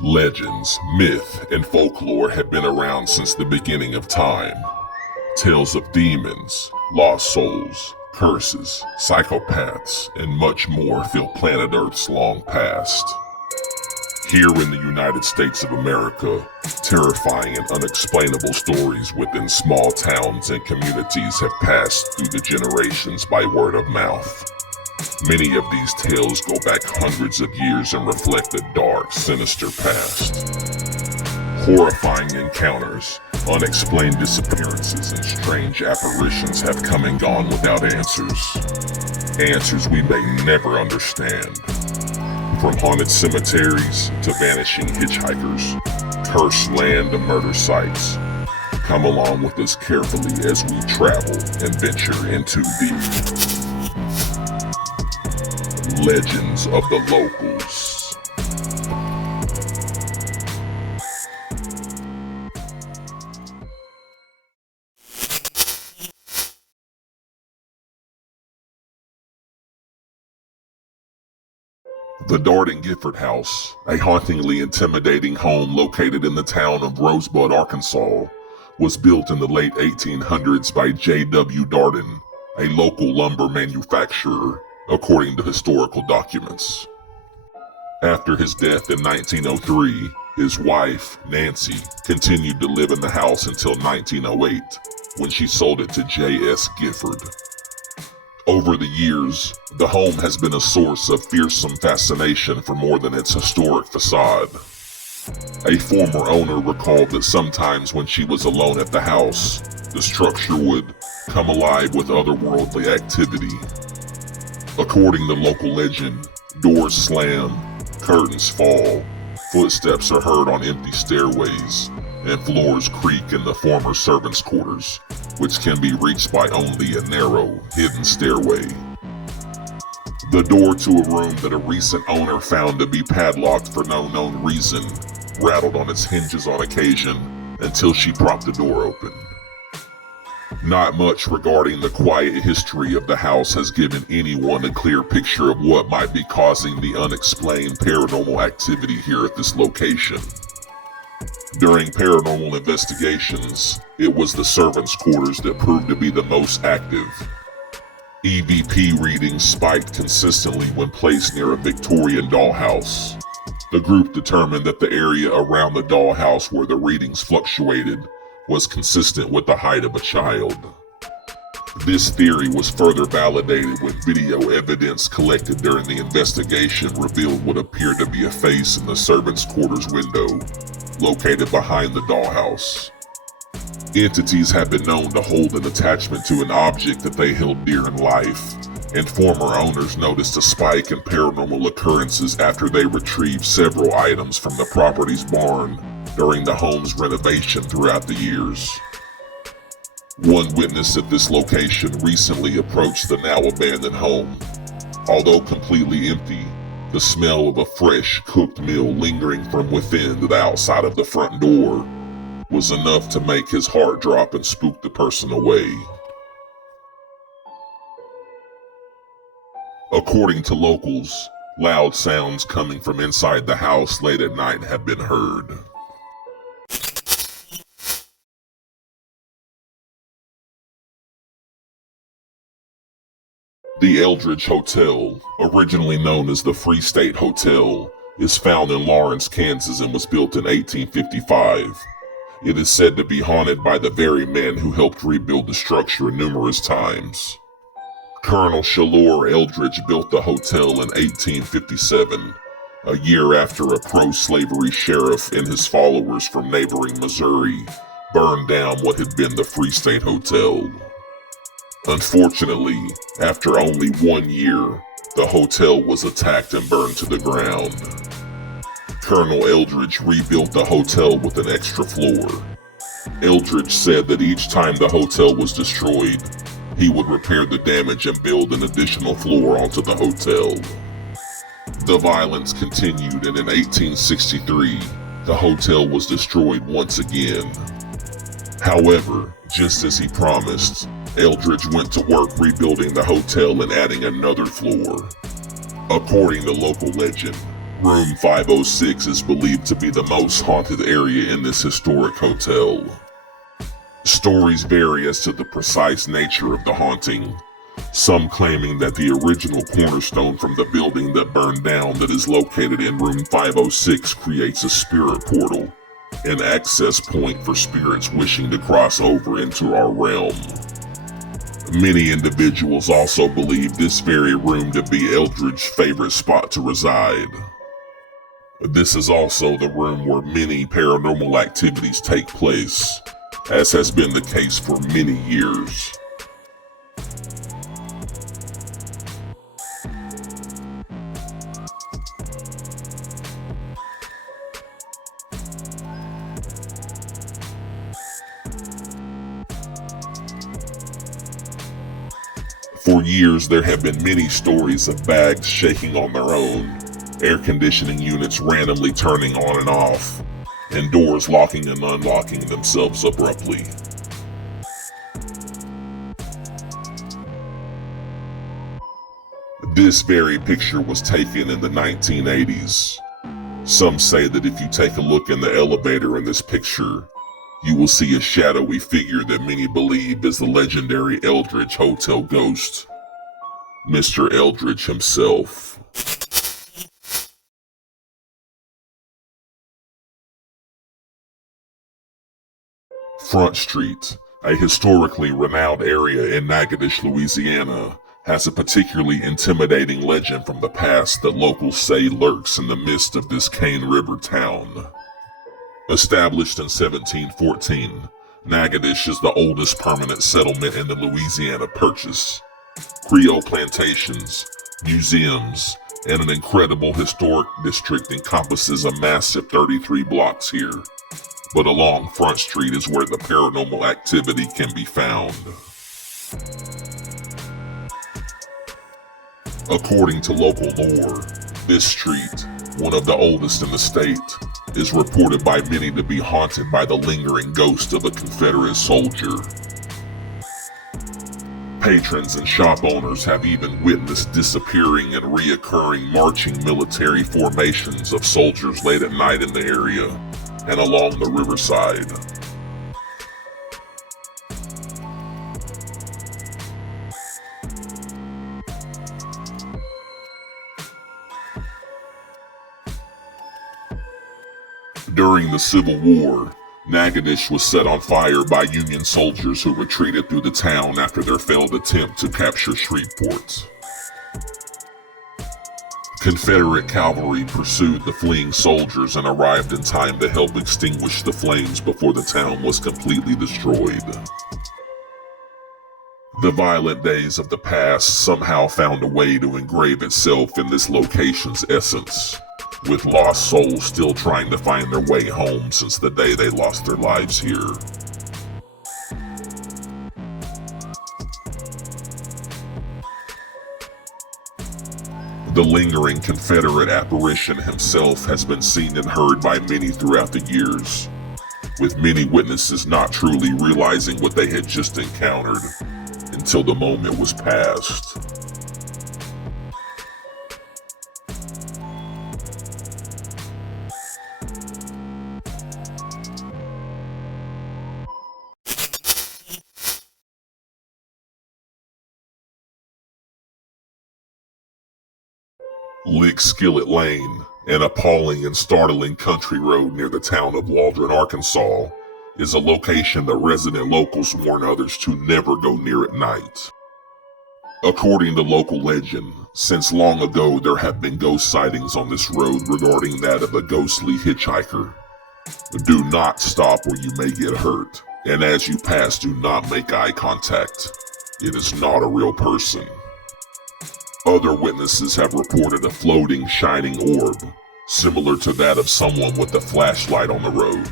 Legends, myth, and folklore have been around since the beginning of time. Tales of demons, lost souls, curses, psychopaths, and much more fill planet Earth's long past. Here in the United States of America, terrifying and unexplainable stories within small towns and communities have passed through the generations by word of mouth. Many of these tales go back hundreds of years and reflect a dark, sinister past. Horrifying encounters, unexplained disappearances, and strange apparitions have come and gone without answers. Answers we may never understand. From haunted cemeteries to vanishing hitchhikers, cursed land to murder sites. Come along with us carefully as we travel and venture into the legends of the locals. The Darden-GIFFORD House, a hauntingly intimidating home located in the town of Rosebud, Arkansas, was built in the late 1800s by J.W. Darden, a local lumber manufacturer, according to historical documents. After his death in 1903, his wife, Nancy, continued to live in the house until 1908, when she sold it to J.S. Gifford. Over the years, the home has been a source of fearsome fascination for more than its historic facade. A former owner recalled that sometimes when she was alone at the house, the structure would come alive with otherworldly activity. According to local legend, doors slam, curtains fall, footsteps are heard on empty stairways, and floors creak in the former servants' quarters, which can be reached by only a narrow, hidden stairway. The door to a room that a recent owner found to be padlocked for no known reason rattled on its hinges on occasion until she propped the door open. Not much regarding the quiet history of the house has given anyone a clear picture of what might be causing the unexplained paranormal activity here at this location. During paranormal investigations, it was the servants' quarters that proved to be the most active. EVP readings spiked consistently when placed near a Victorian dollhouse. The group determined that the area around the dollhouse where the readings fluctuated was consistent with the height of a child. This theory was further validated when video evidence collected during the investigation revealed what appeared to be a face in the servants' quarters window, located behind the dollhouse. Entities have been known to hold an attachment to an object that they held dear in life, and former owners noticed a spike in paranormal occurrences after they retrieved several items from the property's barn during the home's renovation throughout the years. One witness at this location recently approached the now abandoned home. Although completely empty, the smell of a fresh cooked meal lingering from within to the outside of the front door was enough to make his heart drop and spook the person away. According to locals, loud sounds coming from inside the house late at night have been heard. The Eldridge Hotel, originally known as the Free State Hotel, is found in Lawrence, Kansas and was built in 1855. It is said to be haunted by the very men who helped rebuild the structure numerous times. Colonel Shalor Eldridge built the hotel in 1857, a year after a pro-slavery sheriff and his followers from neighboring Missouri burned down what had been the Free State Hotel. Unfortunately, after only 1 year, the hotel was attacked and burned to the ground. Colonel Eldridge rebuilt the hotel with an extra floor. Eldridge said that each time the hotel was destroyed, he would repair the damage and build an additional floor onto the hotel. The violence continued, and in 1863, the hotel was destroyed once again. However, just as he promised, Eldridge went to work rebuilding the hotel and adding another floor. According to local legend, Room 506 is believed to be the most haunted area in this historic hotel. Stories vary as to the precise nature of the haunting, some claiming that the original cornerstone from the building that burned down that is located in room 506 creates a spirit portal, an access point for spirits wishing to cross over into our realm. Many individuals also believe this very room to be Eldridge's favorite spot to reside. This is also the room where many paranormal activities take place, as has been the case for many years. For years, there have been many stories of bags shaking on their own, air conditioning units randomly turning on and off, and doors locking and unlocking themselves abruptly. This very picture was taken in the 1980s. Some say that if you take a look in the elevator in this picture, you will see a shadowy figure that many believe is the legendary Eldridge Hotel ghost, Mr. Eldridge himself. Front Street, a historically renowned area in Natchitoches, Louisiana, has a particularly intimidating legend from the past that locals say lurks in the midst of this Cane River town. Established in 1714, Natchitoches is the oldest permanent settlement in the Louisiana Purchase. Creole plantations, museums, and an incredible historic district encompasses a massive 33 blocks here. But along Front Street is where the paranormal activity can be found. According to local lore, this street, one of the oldest in the state, is reported by many to be haunted by the lingering ghost of a Confederate soldier. Patrons and shop owners have even witnessed disappearing and reoccurring marching military formations of soldiers late at night in the area and along the riverside. During the Civil War, Natchitoches was set on fire by Union soldiers who retreated through the town after their failed attempt to capture Shreveport. Confederate cavalry pursued the fleeing soldiers and arrived in time to help extinguish the flames before the town was completely destroyed. The violent days of the past somehow found a way to engrave itself in this location's essence, with lost souls still trying to find their way home since the day they lost their lives here. The lingering Confederate apparition himself has been seen and heard by many throughout the years, with many witnesses not truly realizing what they had just encountered until the moment was past. SKILLET Lane, an appalling and startling country road near the town of Waldron, Arkansas, is a location that resident locals warn others to never go near at night. According to local legend, since long ago there have been ghost sightings on this road regarding that of a ghostly hitchhiker. Do not stop or you may get hurt, and as you pass do not make eye contact. It is not a real person. Other witnesses have reported a floating, shining orb, similar to that of someone with a flashlight on the road.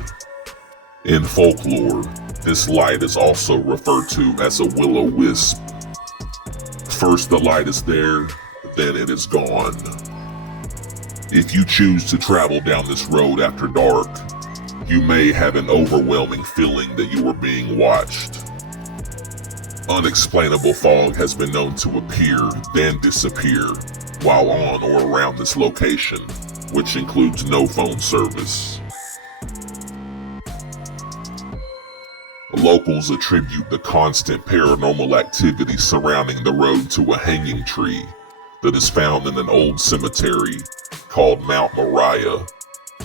In folklore, this light is also referred to as a will-o-wisp. First the light is there, then it is gone. If you choose to travel down this road after dark, you may have an overwhelming feeling that you are being watched. Unexplainable fog has been known to appear, then disappear, while on or around this location, which includes no phone service. Locals attribute the constant paranormal activity surrounding the road to a hanging tree that is found in an old cemetery called Mount Moriah,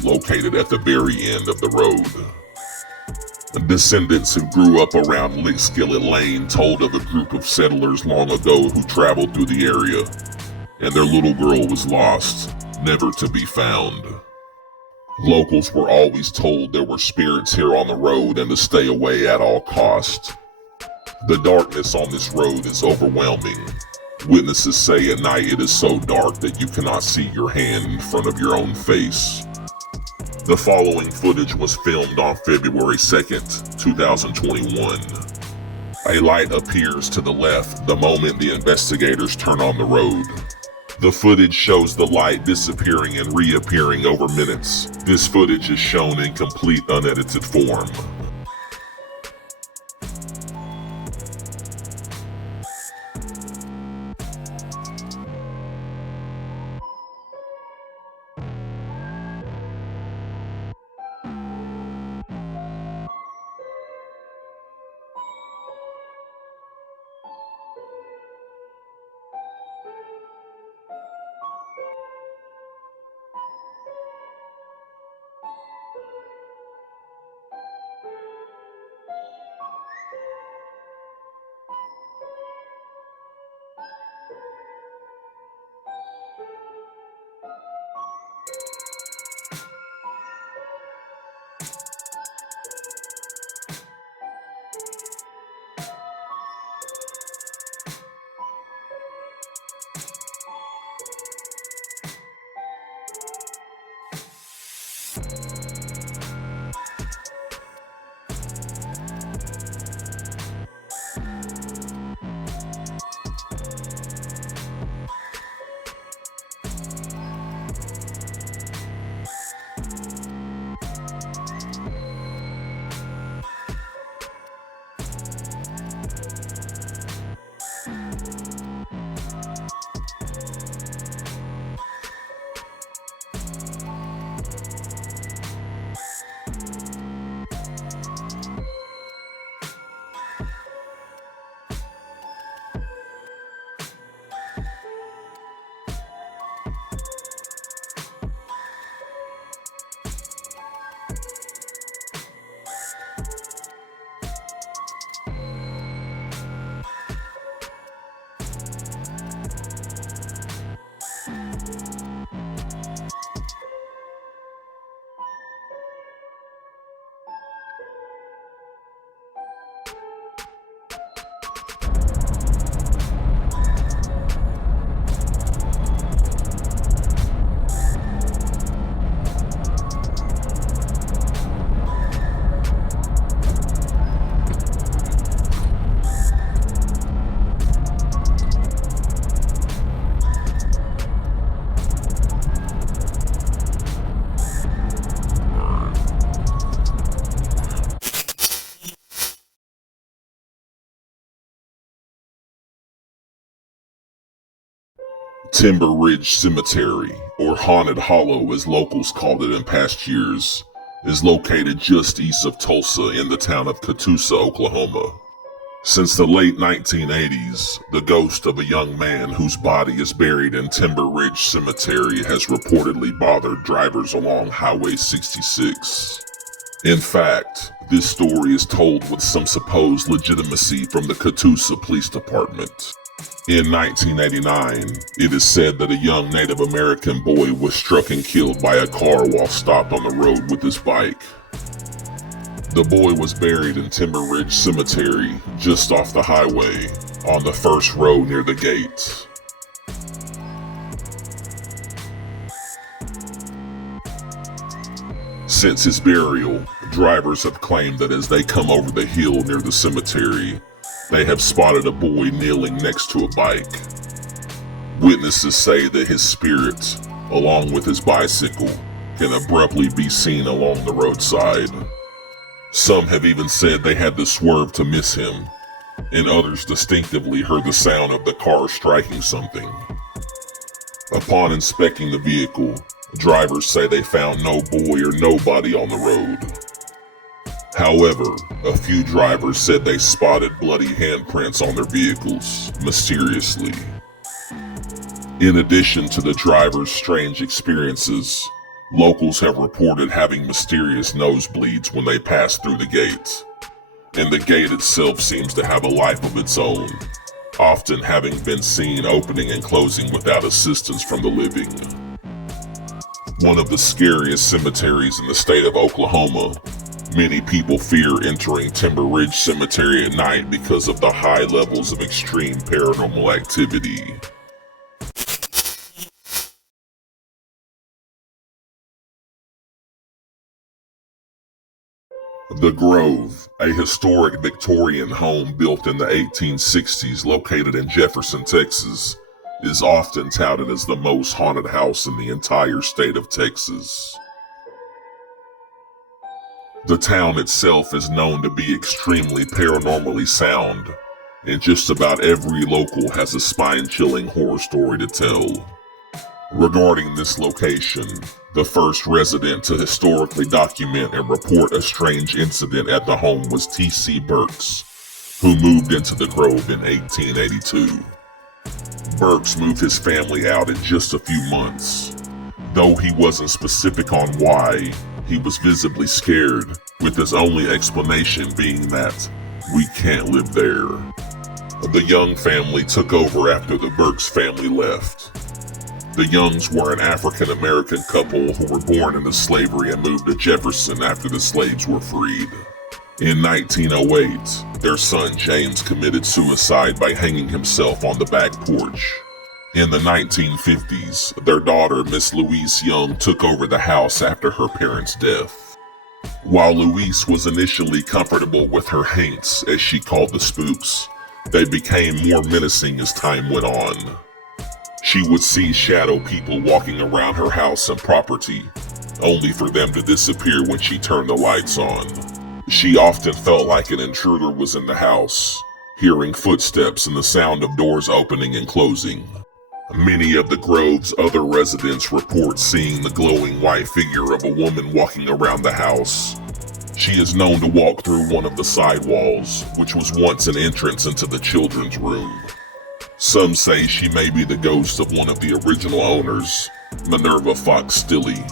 located at the very end of the road. Descendants who grew up around Skillet Lane told of a group of settlers long ago who traveled through the area, and their little girl was lost, never to be found. Locals were always told there were spirits here on the road and to stay away at all costs. The darkness on this road is overwhelming. Witnesses say at night it is so dark that you cannot see your hand in front of your own face. The following footage was filmed on February 2nd, 2021. A light appears to the left the moment the investigators turn on the road. The footage shows the light disappearing and reappearing over minutes. This footage is shown in complete unedited form. Timber Ridge Cemetery, or Haunted Hollow as locals called it in past years, is located just east of Tulsa in the town of Catoosa, Oklahoma. Since the late 1980s, the ghost of a young man whose body is buried in Timber Ridge Cemetery has reportedly bothered drivers along Highway 66. In fact, this story is told with some supposed legitimacy from the Catoosa Police Department. In 1989, it is said that a young Native American boy was struck and killed by a car while stopped on the road with his bike. The boy was buried in Timber Ridge Cemetery, just off the highway, on the first row near the gate. Since his burial, drivers have claimed that as they come over the hill near the cemetery, they have spotted a boy kneeling next to a bike. Witnesses say that his spirit, along with his bicycle, can abruptly be seen along the roadside. Some have even said they had to swerve to miss him, and others distinctively heard the sound of the car striking something. Upon inspecting the vehicle, Drivers say they found no boy or nobody on the road. However, a few drivers said they spotted bloody handprints on their vehicles, mysteriously. In addition to the drivers' strange experiences, locals have reported having mysterious nosebleeds when they pass through the gate. And the gate itself seems to have a life of its own, often having been seen opening and closing without assistance from the living. One of the scariest cemeteries in the state of Oklahoma, many people fear entering Timber Ridge Cemetery at night because of the high levels of extreme paranormal activity. The Grove, a historic Victorian home built in the 1860s located in Jefferson, Texas, is often touted as the most haunted house in the entire state of Texas. The town itself is known to be extremely paranormally sound, and just about every local has a spine-chilling horror story to tell. Regarding this location, the first resident to historically document and report a strange incident at the home was T.C. Burks, who moved into the Grove in 1882. Burks moved his family out in just a few months. Though he wasn't specific on why, he was visibly scared, with his only explanation being that, "We can't live there." The Young family took over after the Burks family left. The Youngs were an African-American couple who were born into slavery and moved to Jefferson after the slaves were freed. In 1908, their son James committed suicide by hanging himself on the back porch. In the 1950s, their daughter, Miss Louise Young, took over the house after her parents' death. While Louise was initially comfortable with her haints, as she called the spooks, they became more menacing as time went on. She would see shadow people walking around her house and property, only for them to disappear when she turned the lights on. She often felt like an intruder was in the house, hearing footsteps and the sound of doors opening and closing. Many of the Grove's other residents report seeing the glowing white figure of a woman walking around the house. She is known to walk through one of the side walls, which was once an entrance into the children's room. Some say she may be the ghost of one of the original owners, Minerva Fox Stilley.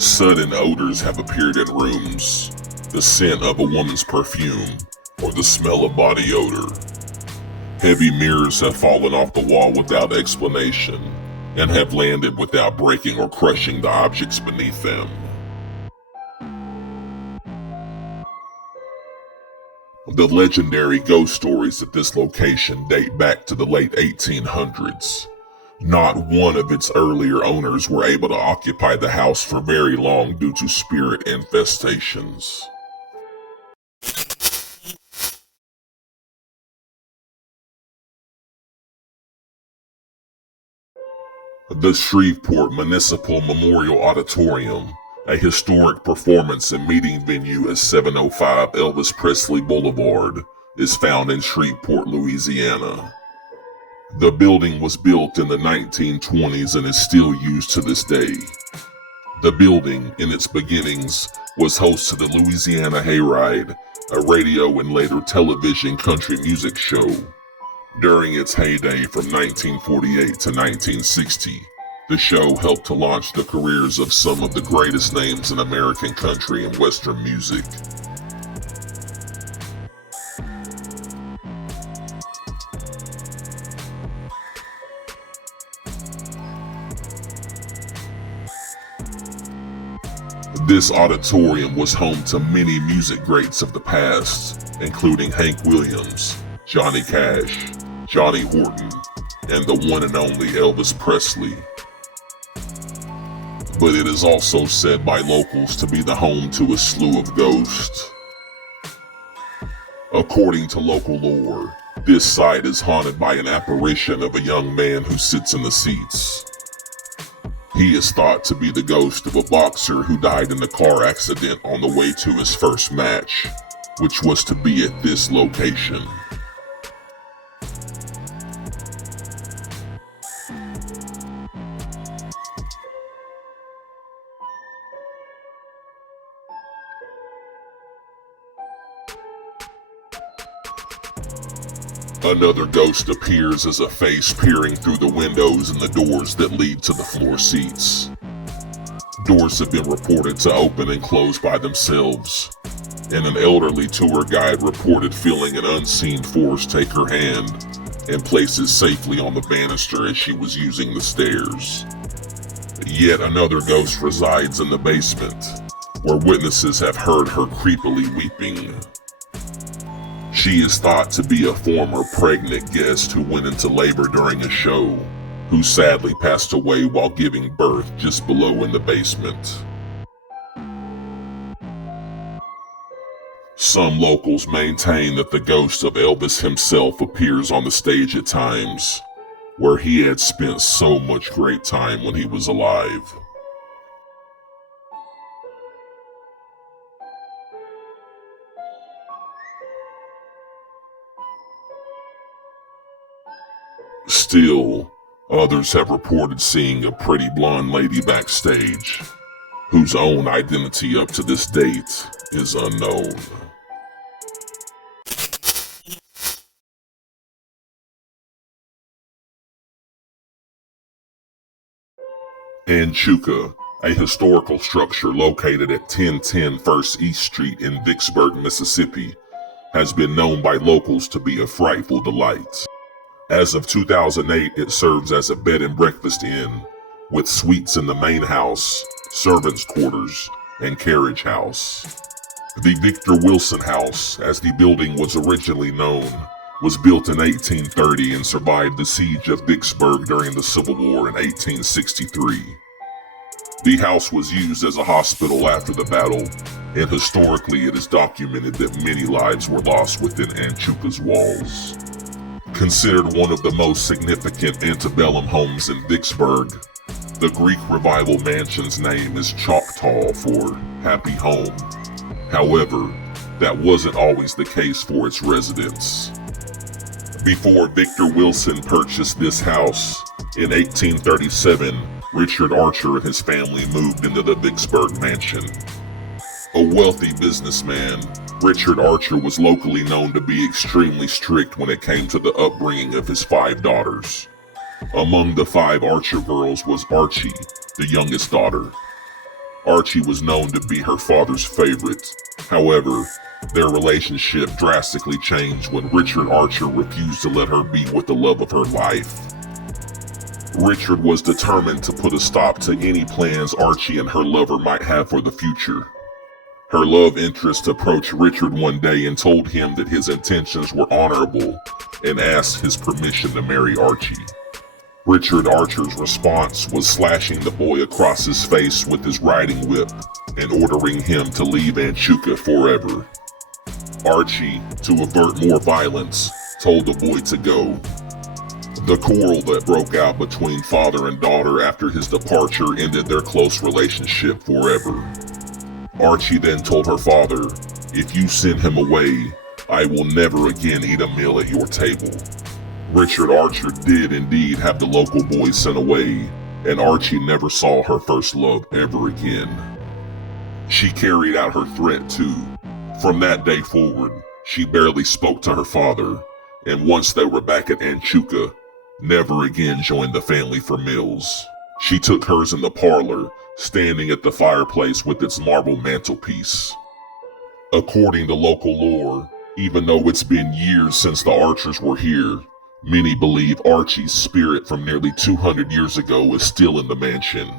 Sudden odors have appeared in rooms, the scent of a woman's perfume, or the smell of body odor. Heavy mirrors have fallen off the wall without explanation, and have landed without breaking or crushing the objects beneath them. The legendary ghost stories at this location date back to the late 1800s. Not one of its earlier owners were able to occupy the house for very long due to spirit infestations. The Shreveport Municipal Memorial Auditorium, a historic performance and meeting venue at 705 Elvis Presley Boulevard, is found in Shreveport, Louisiana. The building was built in the 1920s and is still used to this day. The building, in its beginnings, was host to the Louisiana Hayride, a radio and later television country music show. During its heyday from 1948 to 1960, the show helped to launch the careers of some of the greatest names in American country and Western music. This auditorium was home to many music greats of the past, including Hank Williams, Johnny Cash, Johnny Horton, and the one and only Elvis Presley. But it is also said by locals to be the home to a slew of ghosts. According to local lore, this site is haunted by an apparition of a young man who sits in the seats. He is thought to be the ghost of a boxer who died in a car accident on the way to his first match, which was to be at this location. Another ghost appears as a face peering through the windows and the doors that lead to the floor seats. Doors have been reported to open and close by themselves, and an elderly tour guide reported feeling an unseen force take her hand and place it safely on the banister as she was using the stairs. Yet another ghost resides in the basement, where witnesses have heard her creepily weeping. She is thought to be a former pregnant guest who went into labor during a show, who sadly passed away while giving birth just below in the basement. Some locals maintain that the ghost of Elvis himself appears on the stage at times, where he had spent so much great time when he was alive. Still, others have reported seeing a pretty blonde lady backstage, whose own identity up to this date is unknown. ANCHUCA, a historical structure located at 1010 First East Street in Vicksburg, Mississippi, has been known by locals to be a frightful delight. As of 2008, it serves as a bed and breakfast inn, with suites in the main house, servants' quarters, and carriage house. The Victor Wilson House, as the building was originally known, was built in 1830 and survived the siege of Vicksburg during the Civil War in 1863. The house was used as a hospital after the battle, and historically it is documented that many lives were lost within ANCHUCA's walls. Considered one of the most significant antebellum homes in Vicksburg, the Greek Revival Mansion's name is Choctaw for Happy Home. However, that wasn't always the case for its residents. Before Victor Wilson purchased this house, in 1837, Richard Archer and his family moved into the Vicksburg mansion. A wealthy businessman, Richard Archer was locally known to be extremely strict when it came to the upbringing of his 5 daughters. Among the 5 Archer girls was Archie, the youngest daughter. Archie was known to be her father's favorite. However, their relationship drastically changed when Richard Archer refused to let her be with the love of her life. Richard was determined to put a stop to any plans Archie and her lover might have for the future. Her love interest approached Richard one day and told him that his intentions were honorable and asked his permission to marry Archie. Richard Archer's response was slashing the boy across his face with his riding whip and ordering him to leave ANCHUCA forever. Archie, to avert more violence, told the boy to go. The quarrel that broke out between father and daughter after his departure ended their close relationship forever. Archie then told her father, "If you send him away, I will never again eat a meal at your table." Richard Archer did indeed have the local boy sent away, and Archie never saw her first love ever again. She carried out her threat too. From that day forward, she barely spoke to her father, and once they were back at ANCHUCA, never again joined the family for meals. She took hers in the parlor, standing at the fireplace with its marble mantelpiece. According to local lore, even though it's been years since the Archers were here, many believe Archie's spirit from nearly 200 years ago is still in the mansion.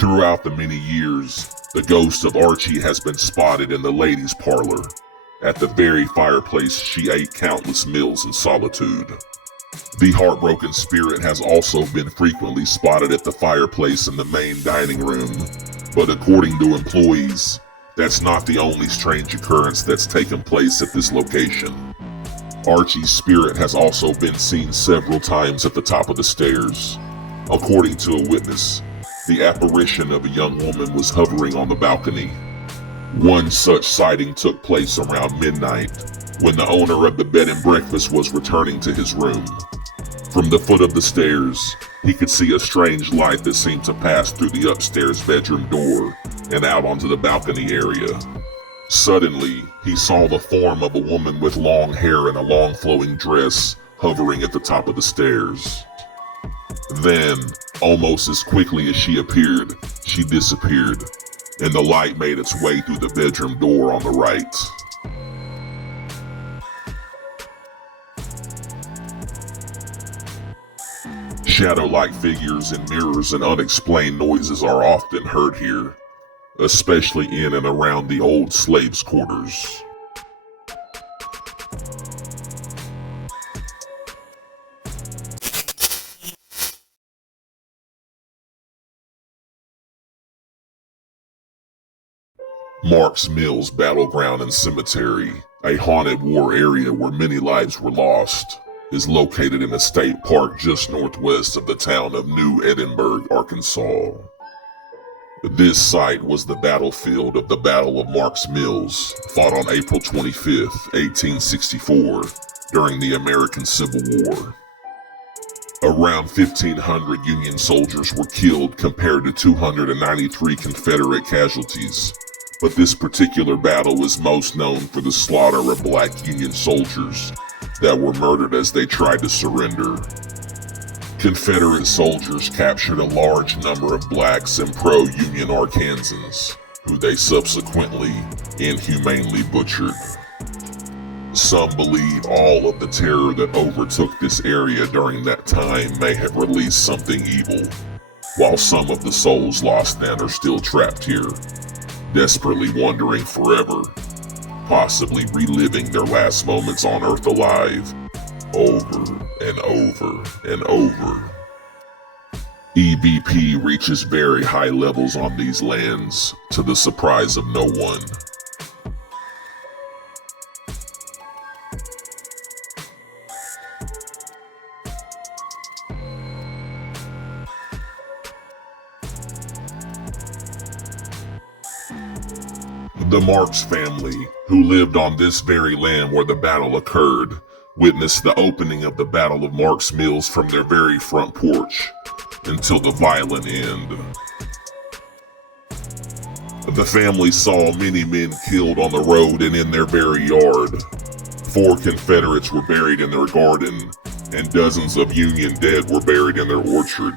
Throughout the many years, the ghost of Archie has been spotted in the ladies' parlor. At the very fireplace she ate countless meals in solitude. The heartbroken spirit has also been frequently spotted at the fireplace in the main dining room, but according to employees, that's not the only strange occurrence that's taken place at this location. Archie's spirit has also been seen several times at the top of the stairs. According to a witness, the apparition of a young woman was hovering on the balcony. One such sighting took place around midnight, when the owner of the bed and breakfast was returning to his room. From the foot of the stairs, he could see a strange light that seemed to pass through the upstairs bedroom door and out onto the balcony area. Suddenly, he saw the form of a woman with long hair and a long flowing dress hovering at the top of the stairs. Then, almost as quickly as she appeared, she disappeared, and the light made its way through the bedroom door on the right. Shadow-like figures and mirrors and unexplained noises are often heard here, especially in and around the old slaves' quarters. Marks Mills Battleground and Cemetery, a haunted war area where many lives were lost, is located in a state park just northwest of the town of New Edinburg, Arkansas. This site was the battlefield of the Battle of Marks Mills, fought on April 25, 1864, during the American Civil War. Around 1,500 Union soldiers were killed compared to 293 Confederate casualties, but this particular battle is most known for the slaughter of black Union soldiers that were murdered as they tried to surrender. Confederate soldiers captured a large number of blacks and pro-Union Arkansans, who they subsequently inhumanely butchered. Some believe all of the terror that overtook this area during that time may have released something evil, while some of the souls lost then are still trapped here, desperately wandering forever, possibly reliving their last moments on Earth alive, over and over and over. EVP reaches very high levels on these lands, to the surprise of no one. The Marks family, who lived on this very land where the battle occurred, witnessed the opening of the Battle of Marks Mills from their very front porch until the violent end. The family saw many men killed on the road and in their very yard. 4 Confederates were buried in their garden, and dozens of Union dead were buried in their orchard.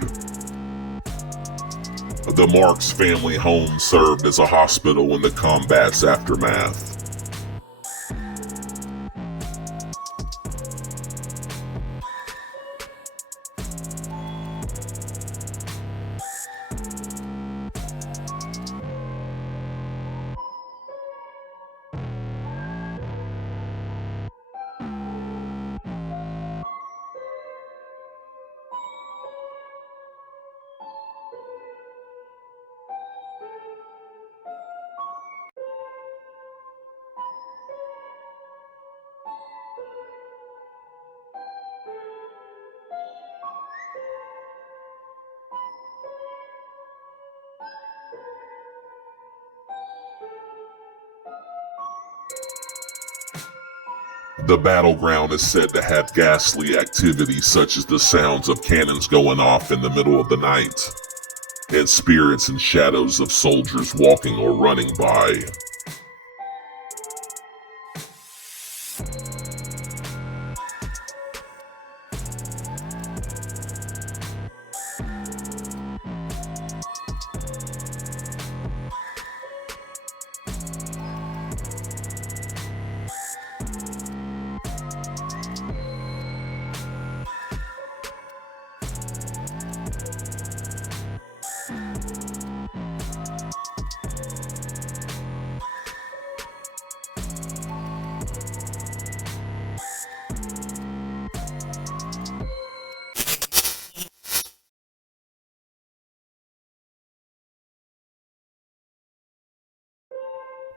The Marks family home served as a hospital in the combat's aftermath. The battleground is said to have ghastly activity such as the sounds of cannons going off in the middle of the night, and spirits and shadows of soldiers walking or running by.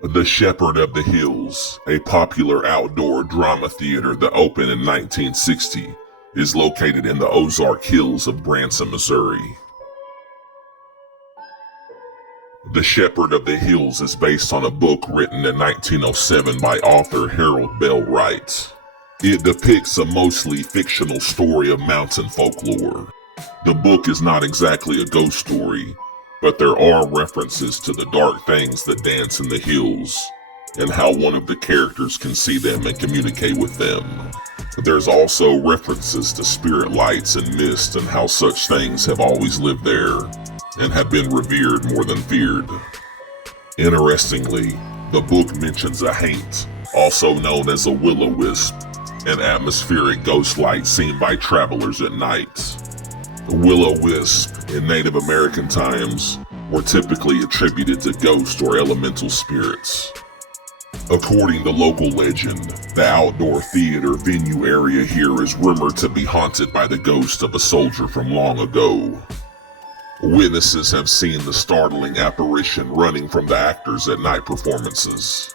The Shepherd of the Hills, a popular outdoor drama theater that opened in 1960, is located in the Ozark Hills of Branson, Missouri. The Shepherd of the Hills is based on a book written in 1907 by author Harold Bell Wright. It depicts a mostly fictional story of mountain folklore. The book is not exactly a ghost story, but there are references to the dark things that dance in the hills, and how one of the characters can see them and communicate with them. There's also references to spirit lights and mist and how such things have always lived there and have been revered more than feared. Interestingly, the book mentions a haint, also known as a will-o-wisp, an atmospheric ghost light seen by travelers at night. The will-o-wisp, in Native American times, were typically attributed to ghosts or elemental spirits. According to local legend, the outdoor theater venue area here is rumored to be haunted by the ghost of a soldier from long ago. Witnesses have seen the startling apparition running from the actors at night performances.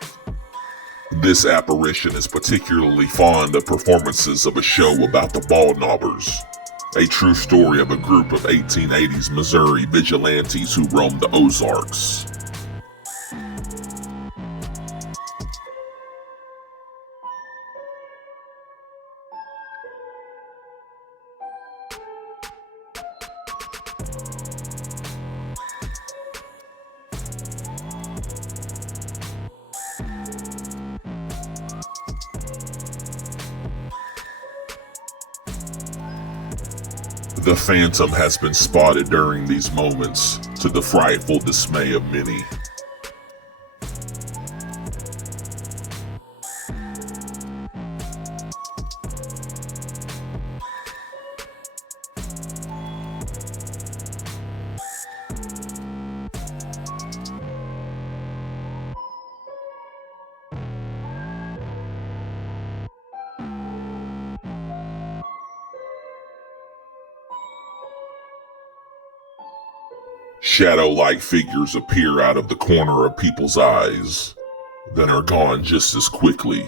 This apparition is particularly fond of performances of a show about the Bald Knobbers, a true story of a group of 1880s Missouri vigilantes who roamed the Ozarks. The phantom has been spotted during these moments, to the frightful dismay of many. Shadow-like figures appear out of the corner of people's eyes, then are gone just as quickly.